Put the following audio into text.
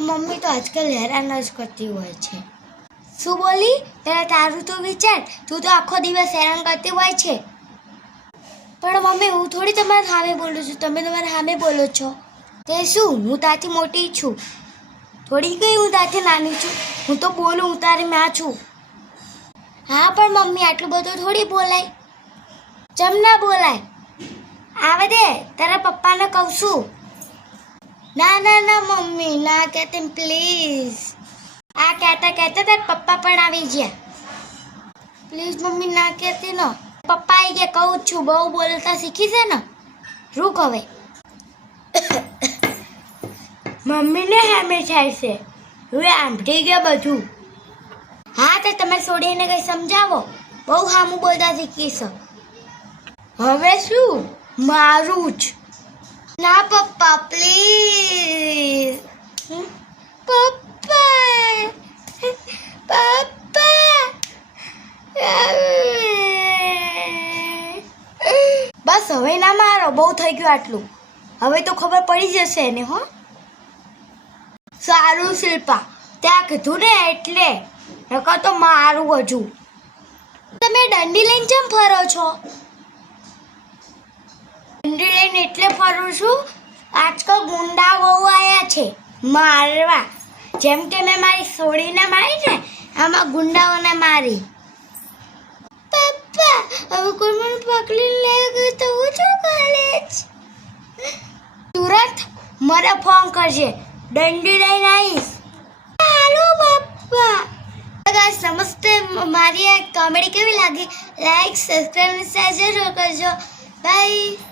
Mummy તો આજકાલ હેરાન જ કરતી હોય છે. શું બોલી? ત્યારે તારું તો વિચાર, તું તો આખો દિવસ હેરાન કરતી હોય છે. પણ મમ્મી, હું થોડી તમારા સામે બોલું છું. તમે તમારા સામે બોલો છો. તે શું? હું તારથી મોટી છું. થોડી કઈ હું તારથી નાની છું. હું તો બોલું, હું તારી માં છું. હા, પણ મમ્મી, આટલું બધું થોડી બોલાય. ચમ ના બોલાય? આવે દે, તારા પપ્પાને કહું છું. ના ના ના મમ્મી ના કહેતે પ્લીઝ આ કહેતા કહેતા તાર પપ્પા પણ આવી ગયા. પ્લીઝ મમ્મી ના કહેતી ન. પપ્પા આવી ગયા કહું છું બહુ બોલતા શીખી છે ને? રૂક હવે. મમ્મીને સામે થાય છે. હવે આંભળી ગયા બધું. હા તો તમે છોડીને કંઈ સમજાવો. બહુ હામું બોલતા શીખીશ હવે શું? મારું જ. ના પપ્પા પ્લીઝ પપ્પા પપ્પા બસ હવે ના મારો, બહુ થઈ ગયું આટલું. હવે તો ખબર પડી જશે એને, હો. સારું, શિલ્પા. ત્યાં કીધું ને એટલે. નકર તો મારું હજુ. તમે દંડી લઈને કેમ ફરો છો? દંડી લઈને એટલે ફરું છું? આજકાલ ગુંડા બહુ આવ્યા છે, મારવા. જેમ કે મેં મારી સોડીને મારી ને, આમાં ગુંડાઓને મારી. પપ્પા, હવે કોઈ મને પકડીને લઈ ગયું તો હું શું કોલેજ તુરંત મને ફોન કરજે. દંડી લઈને આવીશ. હાલો બાપા. નમસ્તે. મારી આ કોમેડી કેવી લાગી? લાઈક સબસ્ક્રાઈબ શેર જરૂર કરજો. બાય